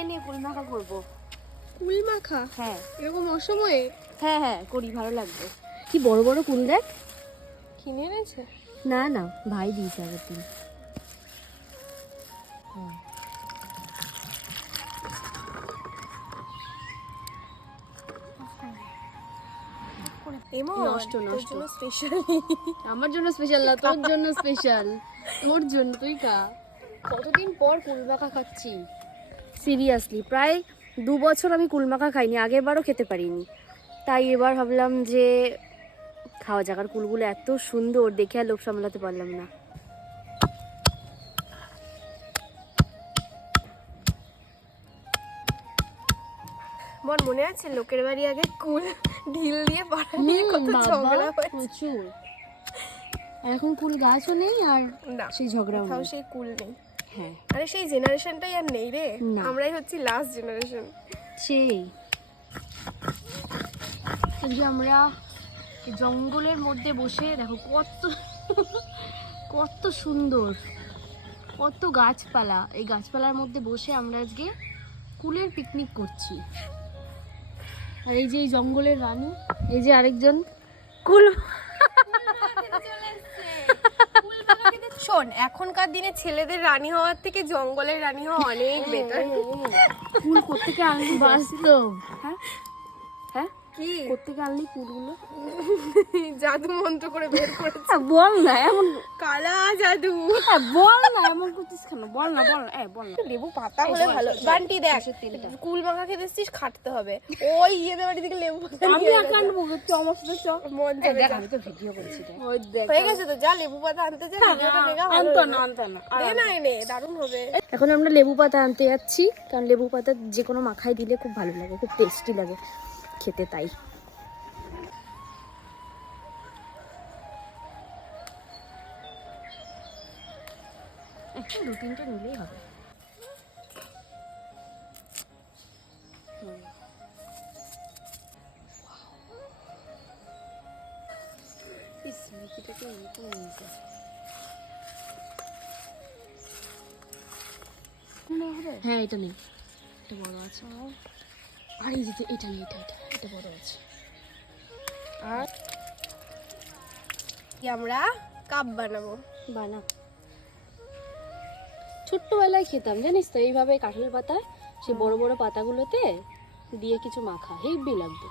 এনে কুল মাখা করব। কুল মাখা? হ্যাঁ। এরকম অসময়ে? হ্যাঁ হ্যাঁ করি ভালো লাগবে। কি বড় বড় কুল দেখ? কিনে এনেছে? না না ভাই দিয়েছে আগের দিন। এমো নষ্ট, নষ্ট। স্পেশাল আমার জন্য স্পেশাল না তোর জন্য স্পেশাল তোর জন্য তুই খা। কতদিন পর কুলমাখা খাচ্ছি? সিরিয়াসলি প্রায় দু বছর আমি কুলমাখা খাইনি আগের বারও খেতে পারিনি। তাই এবার ভাবলাম যে খাওয়া যাক আর কুলগুলো এত সুন্দর দেখে আর লোভ সামলাতে পারলাম না। মন মনে আছে লোকের বাড়ি আগে কুল ঢিল দিয়ে পাড়া কত ঝগড়া প্রচুর। এখন কুল গাছও নেই আর সেই নেই। সেই কুল নেই। হ্যাঁ। আরে সেই জেনারেশনটাই আর নেই রে। আমরাই হচ্ছি লাস্ট জেনারেশন সেই। যে আমরা জঙ্গলের মধ্যে বসে দেখো কত কত সুন্দর কত গাছপালা। এই গাছপালার মধ্যে বসে আমরা আজকে কুলের পিকনিক করছি। আর এই যে এই জঙ্গলের রানী এই যে আরেকজন। কুল শোন এখনকার দিনে ছেলেদের রানী হওয়ার থেকে জঙ্গলের রানী হওয়া অনেক বেটার কোথেকে বাস্তব হ্যাঁ? হ্যাঁ? কি? কোথেকে আনলি কুলগুলো? জাদু মন্ত্র করে বের করেছে। হ্যাঁ, বল না এমন কালা জাদু। হ্যাঁ, বল না এমন করছিস কেন? বল না বল না এ, বল না। লেবু পাতা হলে ভালো। বান্টি দেখ। কুল মাখা খেতে খাটতে হবে। ওই ইয়েদের বাড়ি থেকে লেবু আমি তো আমার সাথে চ। মন দেখ আমি তো ভিডিও করছি ওই দেখ। হয়ে গেছে তো যা লেবু পাতা আনতে যা ভিডিওটা দেখা আনতো না আনতো না না এনে দারুণ হবে। এখন আমরা লেবু পাতা আনতে যাচ্ছি কারণ লেবু পাতা যে কোনো মাখায় দিলে খুব ভালো লাগে খুব টেস্টি লাগে। খেতে তাই একটু দু তিনটে নিলেই হবে হুম। ইস, মিকিটাকে এরকম নিয়েছে। হ্যাঁ এটা নেই এটা বড় আছে আর এই যে এটা এটা এটা এটা বড় আছে। আর কি আমরা? কাপ বানাবো। বানা। ছোট্টবেলায় খেতাম জানিস তো এইভাবে কাঁঠাল পাতায় সেই বড় বড় পাতাগুলোতে দিয়ে কিছু মাখা হেভি লাগতো।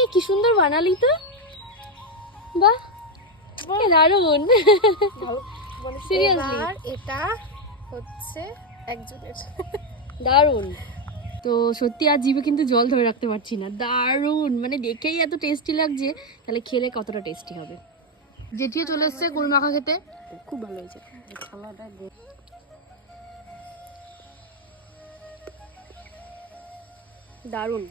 এই কি সুন্দর বানালি তো। বাহ দারুণ Seriously? এবার এটা হচ্ছে একজনের। দারুণ তো সত্যি আর জিভে কিন্তু জল ধরে রাখতে পারছি না। দারুণ! মানে দেখেই এত টেস্টি লাগছে তাহলে খেলে কতটা টেস্টি হবে? যেটিও চলে এসছে গোল মাখা খেতে। খুব ভালো হয়েছে। দারুণ